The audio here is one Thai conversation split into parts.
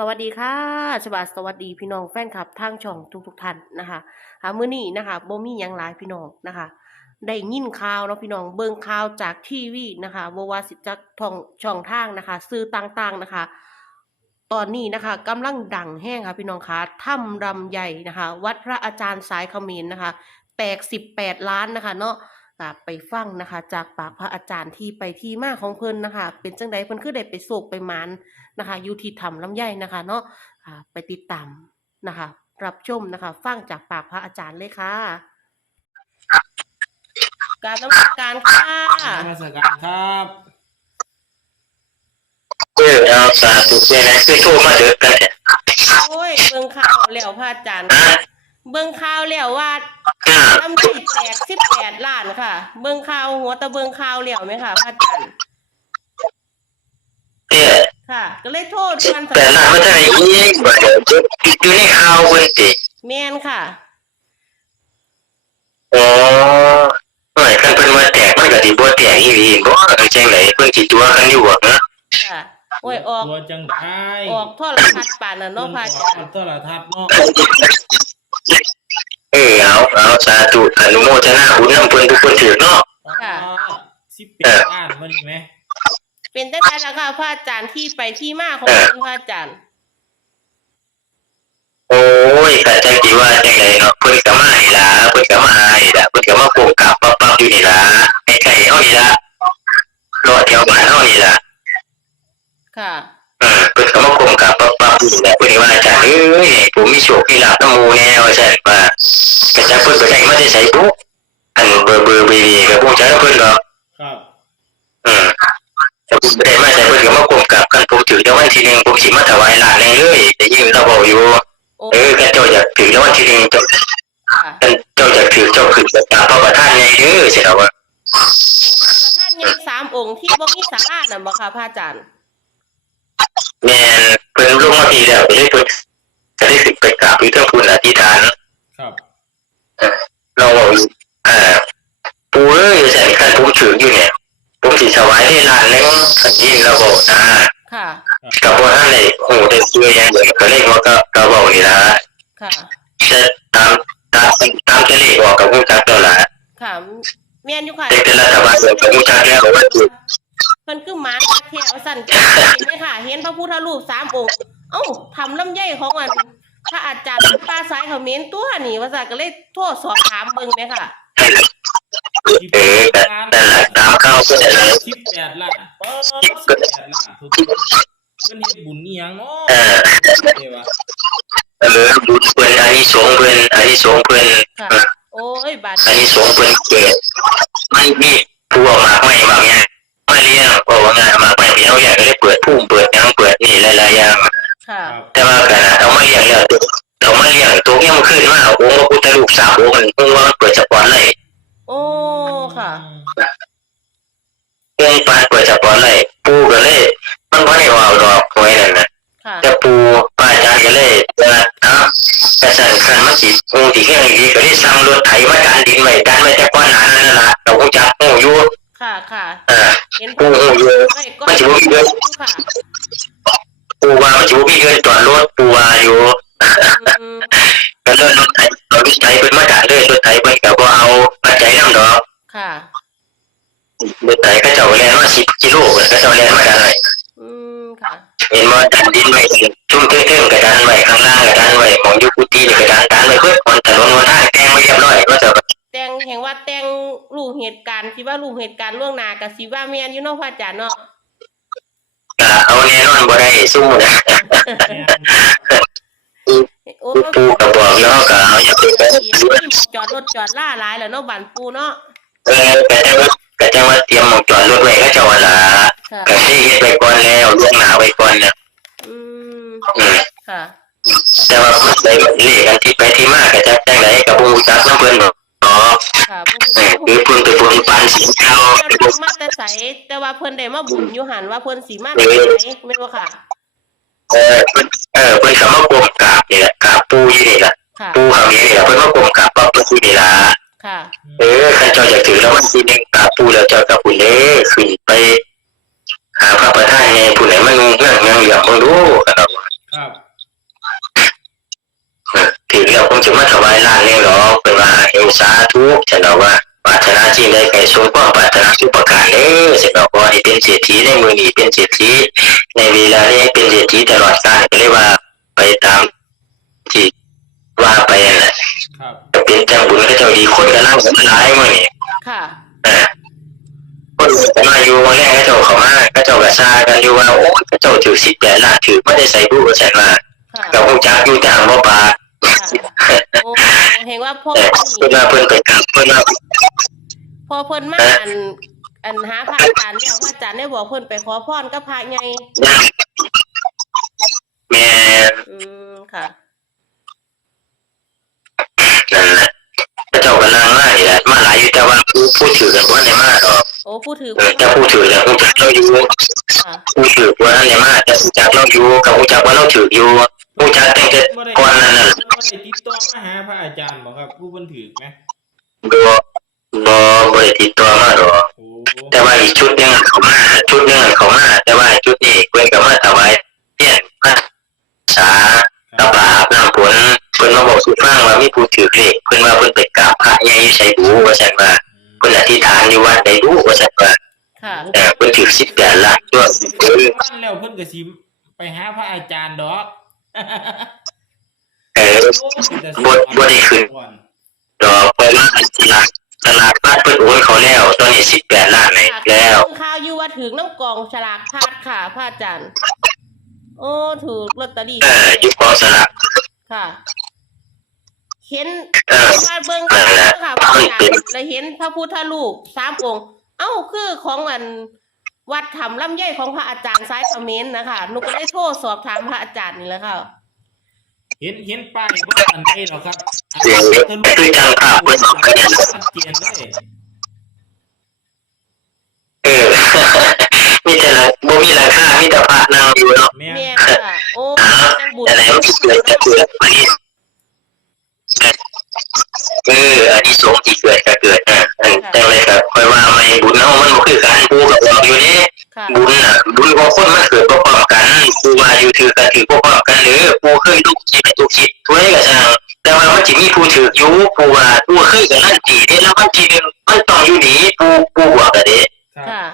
สวัสดีค่ะฉบับสวัสดีพี่น้องแฟนคลับทางช่องทุกทุกท่านนะคะอ่ามื้อนี้นะคะบ่มีหยังหลายพี่น้องนะคะ ได้ยินข่าวเนาะพี่น้องเบิ่งข่าวจากทีวีนะคะบ่ว่าสิจากท่องช่องทางนะคะสื่อต่างๆนะคะ ตอนนี้นะคะกำลังดังแห้งค่ะพี่น้องคะถ้ำรำใหญ่นะคะ วัดพระอาจารย์สายเขมรนะคะ แตก18ล้านนะคะ เนาะ อ่าไปฟังนะคะ จากปากพระอาจารย์ที่ไปที่มาของเพิ่นนะคะ เป็นจังไดเพิ่นคือได้ไปโศกไปหมานนะคะอยู่ที่ถ้ำลำไยนะคะ เนาะอ่าไปติดตามนะคะ รับชมนะคะ ฟังจากปากพระอาจารย์เลยค่ะ การนมัสการค่ะนมัสการครับเออเอาสาธุเนี่ยนะคือโทรมาเดือดกันเนี่ยโอ้ยเบิ่งข่าวแล้วพระอาจารย์ฮะ เบิ่งข่าวแล้วว่าอ่าลำไยแตก18ล้านค่ะ เบิ่งข่าวหัวตะเบิ่งข่าวแล้วไหมคะพระอาจารย์เนี่ยค่ะ ก็เลยโทษกันแต่ละมันจะยิ่งกว่าเดิมอยู่ในข่าวเพิ่นติแม่นค่ะอ๋อหน่อยคันเพิ่นมาแตกมันก็สิบ่แตกอีหลีบ่เออจังไดเพิ่นสิตัวกันอยู่บ่นะค่ะโอ้ยออกตัวจังได้ออกโทรทัศน์ป่านน่ะเนาะพระอาจารย์โทรทัศน์เนาะ เออเอาเอาสาธุอนุโมทนาบุญนำเพิ่นทุกคนถือเนาะสิบแปดล้านมันนี่ไหมเป็นจังไดล่ะค่ะพระอาจารย์ที่ไปที่มาของพระอาจารย์ โอ้ยก็จังสิว่าจังไดเนาะเพิ่นก็มานี่ล่ะเพิ่นก็มาหานี่ล่ะเพิ่นก็มาโกงกับปั๊บๆอยู่นี่ล่ะใกล้ๆเฮานี่ล่ะรอแถวบ้านเฮานี่ล่ะค่ะ เออเพิ่นก็มาคมกับปั๊บปั๊บอยู่แหละเพิ่นว่าอาจารย์เอ้ยผมมีโชคมีลาภนำหมู่แน่ว่าซั่นว่ากระจักเพิ่อนไปได้มาได้ไสปุ๊บอันเบอร์เบอร์เบอร์ดีก็บ่จักเพิ่อนหรอกครับอืมแต่เพิ่ได้มาใส่เพิ่อนก็มาคมกับกันผมถือรางวัลทีหนึ่งผมสิมาถวายหลานแน่เลยได้ยินเราบอกอยู่เออแกเจ้าอยากถือรางวัลทีหนึ่งเจ้าค่ะเจ้าอยากถือเจ้าขึ้นตามพระประธานใหญ่เด้อสิครับว่าพระธาตุใหญ่สามองค์ที่บ่มีศาลาน่ะบ่ค่ะพระอาจารย์ แม่นเพิ่นลงมาทีแล้วก็ได้เพิ่นก็ได้ขึ้นไปกราบอยู่เทิงพุ่นอธิษฐานครับเราบอกอ่าปูเอ้ยแสนคันผมถืออยู่เนี่ยผมสิถวายให้ล้านหนึงขันยินเราบอกนะค่ะ กับว่าท่านเลยโอ้ได้ช่วยยังเดี๋ยวก็เลขว่าก็ก็บอกนี่ละค่ะจะตามตามตามจะเลขออกกับผู้จักตัวละค่ะ แม่นอยู่ค่ะเลขแต่ละรัฐบาลเดียวกับผู้จักแล้วว่าถูก เพิ่นคือหมาแถวสั่นเห็นไหมค่ะ เห็นพระพุทธรูปสามองค์ เอ้าทำลำไยของมันพระอาจารย์ป้าสายเขมรตัวนี่ว่าซั่นก็เลยโทรสอบถามเบิ่งแม่ค่ะสิบเอแปดล้านแต่ตามเข้าก็ได้เลยสิบแปดล้านเออสิบแปดล้านทุกคนเป็นเฮ็ดบุญนี่ยังเนาะเออเออบุญเพิ่นอันนี้สงเพิ่นอันนี้สงเพิ่นค่ะเออโอ้ยบาดอันนี้สงเพิ่นเกิดมันมีผู้ออกมาไม่บางอย่างมาเลี้ยงบอกว่างานมาไม่เลี้ยงอย่างก็ได้เปิดพุ่มเปิดหยังเปิดนี่หลายๆอย่างค่ะครับแต่ว่าขณะเอามาเลี้ยงแล้วเอามาเลี้ยงตัวเงี้ยมันขึ้นมาโอ้พระพุทธรูปสามองค์มันเพิ่งว่ามันเปิดสปอนเลยโอ้ค่ะองค์ปานเปิดสปอนเลยปูก็เลย มันไม่ได้ว่าดอกหวยนั่นนะค่ะแต่ปูป้าอาจารย์ก็เลยนะเอ้ากระสันขันมาสิองค์ที่แค่ดีก็ได้สั่งรถไถมาดันดินไว้ดันไว้แต่ก้อนหนานั่นล่ะเราคงจับงูอยู่ ค่ะค่ะเออเห็นปูงูอยู่ไม่ก็อยู่ค่ะปูว่ามันอยู่พี่เดินจอดรถปูว่าอยู่อืมก็เลยรถไถรถไถเป็นมาดันเลยรถไถเป็นก็บ่เอาปัจจัยนำดอกค่ะรถไถก็เจ้าแลนมา10กิโลก็เจ้าแลนมาดันไว้อืมค่ะเห็นว่าดันดินไว้ชุ่มเท่งๆก็ดันไว้ข้างล่างก็ดันไว้ของอยุกุฏินี่ก็ดันดันไว้เพื่อคนถนนคนทางแกงไว้เรียบร้อยก็จะ แต่งแห่งว่าแต่ง รูปเหตุการณ์คิดว่ารูปเหตุการณ์ล่วงหน้ากับสิว่าแม่นอยู่เนาะพระอาจารย์เนาะก็เอาแน่นอนบ่ได้สู้นะโอ้ปูก็บอกแล้วก็เอาอย่าไปไปจอดรถจอดล่าหลายแล้วเนาะบ้านปูเนาะเออก็จะว่าก็จะว่าเตรียมหมองจอดรถไว้ก็จะว่าล่ะค่ะก็สิเฮ็ดไว้ก่อนแล้วล่วงหน้าไว้ก่อนนะอืมอืมค่ะแต่ว่าได้เลขกันที่ไปที่มาก็จะจังไดก็บ่รู้จักนำเพิ่นดอกอ๋อ ค่ะ เออคือเพิ่น ไปเพิ่นปานสิเก่าเพิ่นมาแต่ไสแต่ว่าเพิ่นได้มาบุญอยู่หันว่าเพิ่นสิมาแต่ไสแม่นบ่ค่ะ เออเพิ่นเออเพิ่นก็มากรมกราบนี่แหละกราบปูยู่นี่ล่ะปู่เขานี่นี่ล่ะเพิ่นมากรมกราบปู่อยู่นี่ล่ะค่ะเออข้าเจ้าอยากถือแล้วมันทีหนึ่งกราบปูแล้วเจ้ากับผู้เล่ขึ้นไป หาพระประธานไงผู้ไหนมันเงื่อนเงื่อนเหลี่ยมมึงรู้กันหรอกครับถือแล้วคงจะมาถวายล้านหนึงหรอเป็นว่าเอวสาธุฉันบอกว่า ปรารถนาจริงได้ไก่สมความปรารถนาทุกประการเด้อฉันบอกว่าให้เป็นเศรษฐีในมือนี้เป็นเศรษฐีในเวลานี้เป็นเศรษฐีตลอดกาลก็เลยว่าไปตามที่ว่าไปนะครับเป็นเจังบุญก็เจ้าดีคนก็นั่งสมาธิมื้อนี้ค่ะเออคนมาอยู่วันแรกก็เจ้าเขามาก็เจ้าก็ซากันอยู่ว่าโอ้ก็เจ้าถือ18ล้านถือไม่ได้ใส่บุญฉันว่าค่ะก็คงจักอยู่ทางบ่ปา โอ้เห็นว่าพ่อแต่เพิ่นว่าเพิ่นไปกราบเพิ่นว่าพอเพิ่นมาอันอันหาพระอาจารย์แล้วพระอาจารย์ได้บอกเพิ่นไปขอพรกับพระใหญ่แม่นอืมค่ะนั่นแหละพระเจ้ากำลังมานี่แหละมาหลายอยู่แต่ว่าผู้ผู้ถือกันว่าในมาดอกโอ้ผู้ถือเออแต่ผู้ถือแล้วผู้จักเราอยู่ค่ะผู้ถือว่าในมาแต่ผู้จักเราอยู่กับผู้จักว่าเราถืออยู่ ผู้จักตั้งแต่บ่ได้ก่อนนั้นน่ะบ่ได้ติดต่อมาหาพระอาจารย์บ่ครับผู้เพิ่นถือไหมบ่บ่บ่ได้ติดต่อมาดอกโอ้แต่ว่าอีกชุดหนึงเขามาชุดหนึงเขามาแต่ว่าชุดนี้เพิ่นก็มาถวายเพียนพระสาตะบาบน้ำผลเพิ่นมาบอกสุฟังว่ามีผู้ถือเลขเพิ่นว่าเพิ่นไปกราบพระใหญ่อยู่ไสบูว่าซั่นว่าเพิ่นอธิษฐานอยู่วัดใดรู้ว่าซั่นว่าค่ะ เออเพิ่นถือ18ล้านตัวเออบ้านแล้วเพิ่นก็สิไปหาพระอาจารย์ดอก เออบ่บ่ได้ขึ้นดอกเพิ่นว่าตลาดตลาดบ้านเพิ่นโอนเขาแล้ว ตอนนี้18ล้านเลยแล้วเพิ่งข่าวอยู่ว่าถึงน้ำกองฉลากพาดค่ะพระอาจารย์โอ้ถูกลอตเตอรี่เอออยู่กองสลากค่ะ เห็นเออมาเบิ่งข่าวค่ะพระอาจารย์แล้วเห็นพระพุทธรูปสามองค์ เอ้าคือของอัน วัดถ้ำลำไยของพระอาจารย์ซ้ายคอมเขมนต์นะคะหนูก็ได้โทรสอบถามพระอาจารย์นี่แหละค่ะ เห็นเห็นป้ายว่าอันใดหรอครับเสียงเล็กคือจังภาพเพิ่นก็เนี่ยชัดเจนเลยเออ มีแต่ละบ่มีราคามีแต่พระนางอยู่เนาะแม่นแม่ค่ะ โอ้ยังบุญอะไรมันสิเกิดก็เกิดอันนี้เอออันนี้สงส์ที่เกิดก็เกิดนะอันจังเลยครับค่อยว่าไม่บุญเฮามันบ่คือกันปูกับบ อกอยู่นี่ค่ะบุญน่ะบุญของคนมันเกิดพร้อมๆกันปูว่าอยู่ถือกันถือพร้อมๆกันหรือปูเคยทุกจิตทุกจิตถ้วยก็ช่างแต่ว่ามันสิมีผู้ถืออยู่ปูว่าปูเคยกันนั่นตีเด้แล้วมันสิมันต้องอยู่ดีปูปูบอกก็เด้ครับค่ะ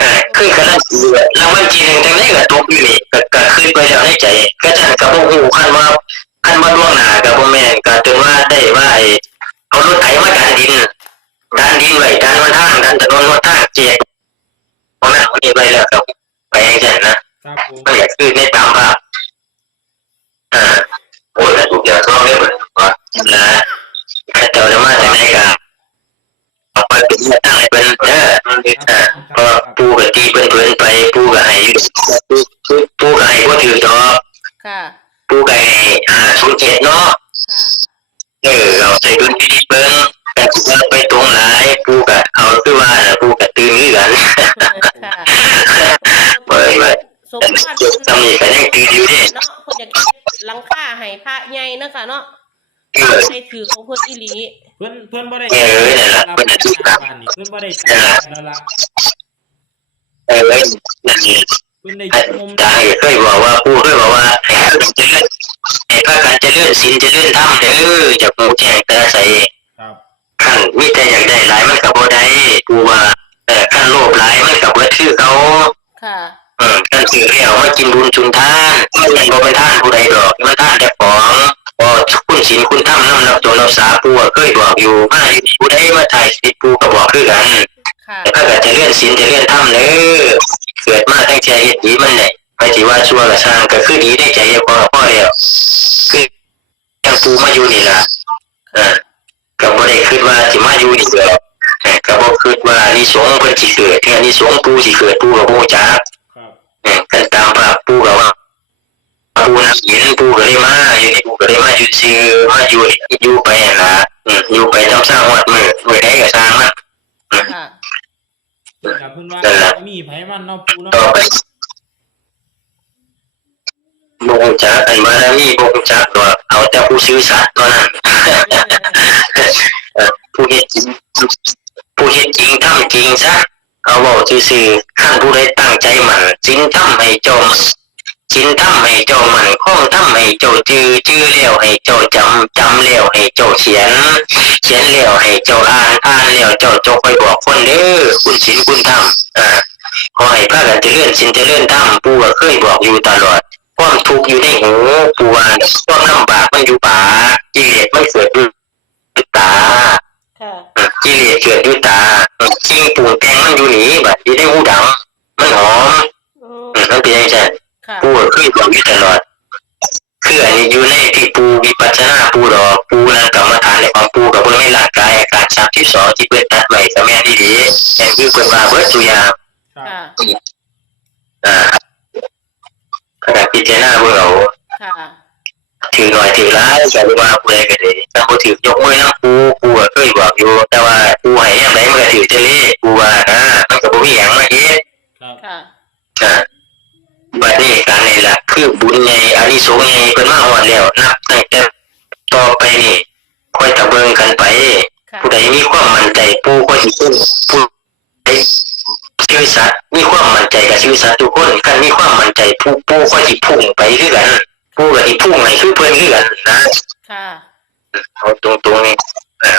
เออคือกันนั่นตีแล้วมันทีหนึงจังได๋ก็ตกอยู่นี่ก็ก็ขึ้นไปแล้วในใจก็จังก็บ่ฮู้คันว่าคันว่าล่วงหน้าก็บ่แม่นก็จนว่าได้ว่าไอ้เอารถไถมาดันดินดันดินไว้ดันวันทางดันถนนวันทางเจ็บเพราะ นั้นคนนี้ไปแล้วก็ไปจังซั่นนะครับผมก็อยากคือในตามภาพอ่าโอ้ยแต่ถูกอย่างชอบเรื่องมันว่านะถ้าเจ้าจะมาจากไหนกันเอาไปเป็นเมื่อตั้งให้เป็นเด้ออ่าเพราะปูกับตีเพิ่นเพิ่นไปปูกับให้อยู่ปูปูปูกับให้บ่ถือดอกค่ะปูกับให้อ่าศูนย์เจ็ดเนาะค่ะเออเราใส่ดุลพินิจเบิ่งแต่กูว่าไปต สมภาพจบตำหนิก็ยังตื่นอยู่เด้เนาะเพิ่นอยากเฮ็ดหลังคาให้พระใหญ่เนาะค่ะเนาะเออให้ถือของเพิ่นอีหลีเพิ่อนเพิ่อนบ่ได้เออนั่นล่ะเพิ่นจะถือครับบ้านนี่เพิ่อนบ่ได้ติดต่อกันแล้วล่ะเออนั่นนี่เพิ่นได้อาชุมนุมจารย์เคยบอกว่าผู้เคยบอกว่าให้พากันเจริญให้พากันเจริญศีลเจริญธรรมเด้อจากหมู่แจ้งแต่ใส่ครับขั้นมีแต่อยากได้หลายมันก็บ่ได้ผู้ว่าเออขั้นโลภหลายมันก็เบิดคือเขา ค่ะ เออขั้นถือแล้วมากินบุญชุนท่านไมันยังบ่เป็นทานผู้ใดดอกไมันทานแต่ของพอคุณศีลคุณธรรมนำรับตัวรักษาผู้ก็เคยบอกอยู่มาผู้ใดมาถ่ายสิผู้ก็บอกคือกันแต่ถ้าเกิดจะเลื่อนศีลจะเลื่อนธรรมเด้อเกิดมาตั้งใจเฮ็ดดีมันได้ไปที่ว่าชั่วก็สร้างก็คือดีได้ใจพอพ่อแล้วคือยังปูมาอยู่นี่ล่ะเออก็บ่ได้คิดว่าสิมาอยู่นี่เด้อเออก็บ่คิดว่านี่สงเพิ่นสิเกิดเทื่นี่สงปูสิเกิดปูก็บ่รู้จัก ครับเออกันตามภาพปูก็ว่าปูนักเห็นปูก็เลยมาอยู่นี่ปูก็เลยมาอยู่ซื่อมาอยู่นี่อยู่ไปนั่นล่ะอืมอยู่ไปต้องสร้างวัดมือมือใดก็สร้างมันค่ะกับเพิ่นว่ามีไผมันเนาะปูเนาะต่อไปบงจักอันบารมีบงจักตัวเอาแต่ผู้ซื้อสัตว์ตัวนั้นเอ่อผู้เฮ็ดจริงผู้เฮ็ดจริงทำจริงซะ เอาเว้าซื่อขั้นผู้ใดตั้งใจมันจริงทำให้จมชินทำให้เจ้ามันคงทำให้เจ้าจือจื้อแล้วให้เจ้าจำจำแล้ยวให้เจ้าเขียน เขียนแล้วให้เจ้าอ่านอ่านแล้วเจ้าจงไปบอกคนเด้อคุณศีลคุณธรรมอ่าขอให้พากันเจริญศีลเจริญธรรมปู่เคยบอกอยู่ตลอดความทุกข์อยู่ในหูปู่ว่าความลำบากมันอยู่ป่ากิเลสมันเกิดอยู่ตา เลสเกิดอยู่ตาสิ่งปรุงแต่งมันอยู่นี่บัดอยู่ในหูดัง มันหอมอืมอืมมันเป็นยังไงค่ะปูก็คือบอกอยู่ตลอดคืออันนี้อยู่ในที่ปูวิปัสสนาปูดอกปูนั่งกรรมฐานในความปูกับเพื่อให้ร่างกายอาการสามที่สองที่เปิดตัดใหม่กับแม่นี่ดีแต่คือเปิดมาเบิดตัวอย่างครับค่ะอ่าขณะพิจารณาพวกเราค่ะ ถือหน่อยถือร้ายแต่ว่าปูใดก็เลยถ้าปูถือยกมือน้ำปูปูก็เคยบอกอยู่ แต่ว่าปูให้ยังไงมันก็ถือเทเลปูว่านะมันก็บ่มีหยังมาเฮ็ดครับค่ะอ่าบัดนี้การนี่ล่ะคือบุญใหญ่อานิสงส์ใหญ่เพิ่นมาฮอดแล้วนับตั้งแต่ต่อไปนี่ค่อยตะเบิงกันไปค่ะผู้ใดมีความมั่นใจผู้ก็สิขึ้นผู้ใดซื่อสัตย์มีความมั่นใจกับซื่อสัตย์ทุกคนคันมีความมั่นใจผู้ผู้ก็สิพุ่งไปคือกัน ผู้ก็สิพุ่งให้คือเพิ่นคือกันนะค่ะเอาตรงๆนี่เอ่อ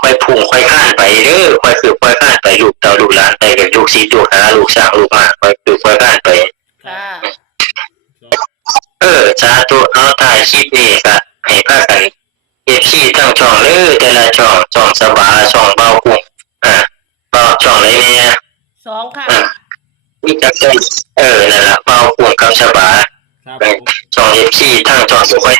ค่อยพุ่งค่อยข้านไปเด้อค่อยคือค่อยข้านไปลูกเต่าลูกหลานไปกับลูกศิษย์ลูกหาลูกสร้างลูกมาค่อยคือค่อยข้านไปค่ะเออสาธุเอาถ่ายคลิปนี้ก็ให้พากันเอฟซีทั้งช่องเลยแต่ละช่องช่องสบายช่องเบากุ้งอ่าเบาช่องไหนเนี่ยสองค่ะอ่ามีจักได้เออนั่นละเบากุ้งกับสบา ยครับเป็นช่องเอฟซีทั้งช่องสุขอย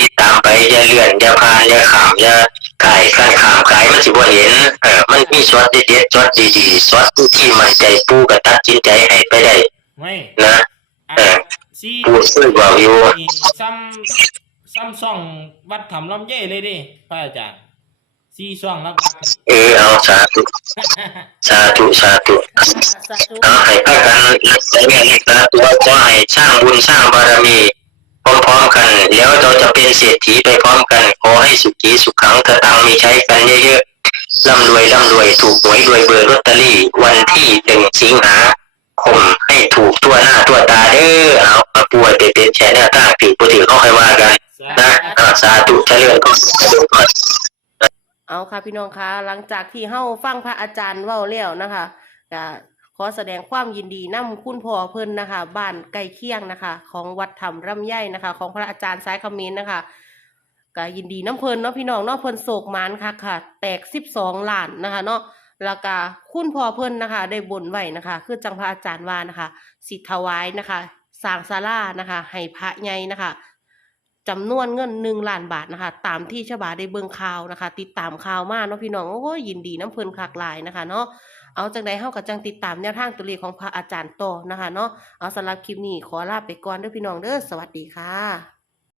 ติดตามไปอย่าเลื่อนอย่าพานอย่าขามอย่าไก่การขามไก่มันสิบ่เห็นเออมันมีช็อตเด็ดๆช็อตดีๆช็อตที่มั่นใจปูก็ตัดสินใจให้ไปได้ไม่นะอ่าซีปูซื้อบอกอยู่นี่ซ้ำซ้ำซ่องวัดถ้ำลำเย่เลยดิพระอาจารย์ ซีซ่องแล้วก็เออเอาสาธุสาธุสาธุค่ะสาธุเอาให้พากันรักษาเงินรักษาตัวขอให้สร้างบุญสร้างบารมีพร้อมๆกัน แล้วเราจะเป็นเศรษฐีไปพร้อมกัน ขอให้สุขีสุขขังกระตังมีใช้กันเยอะๆร่ำรวยร่ำรวยถูกหวยรวยเบอร์ลอตเตอรี่วันที่หนึ่งสิงหาคมให้ถูกตัวหน้าตัวตาเด้อเอามาป่วยไปเป็นแชร์หน้าตาผิดปกติเขาใครว่ากันสานะอ่าสาธุเจริญก็สาธุก่อน เอาค่ะพี่น้องคะหลังจากที่เฮาฟังพระอาจารย์เว้าแล้วนะคะก็ขอแสดงความยินดีนำคุณพ่อเพิ่นนะคะ บ้านใกล้เคียงนะคะ ของวัดธรรมร่ำไยนะคะ ของพระอาจารย์สายคำมินนะคะก็ยินดีน้ำเพิ่นเนาะพี่น้องเนาะเพิ่นโศกมานค่ะค่ะ แตกสิบสองล้านนะคะ เนาะแล้วก็คุณพ่อเพิ่นนะคะ ได้บนไว้นะคะ คือจังพระอาจารย์ว่านะคะสิทธวายนะคะสร้างศาลานะคะให้พระใหญ่นะคะ จำนวนเงินหนึ่งล้านบาทนะคะ ตามที่ฉบาได้เบิ่งข่าวนะคะ ติดตามข่าวมากเนาะพี่น้องโอ้ยยินดีน้ำเพลินคลากลายนะคะเนาะเอาจากไหนเฮากับจังติดตามแนวทางตัวเลขของพระอาจารย์โตนะคะเนาะเอาสำหรับคลิปนี้ขอลาไปก่อนเด้อพี่น้องเด้อสวัสดีค่ะ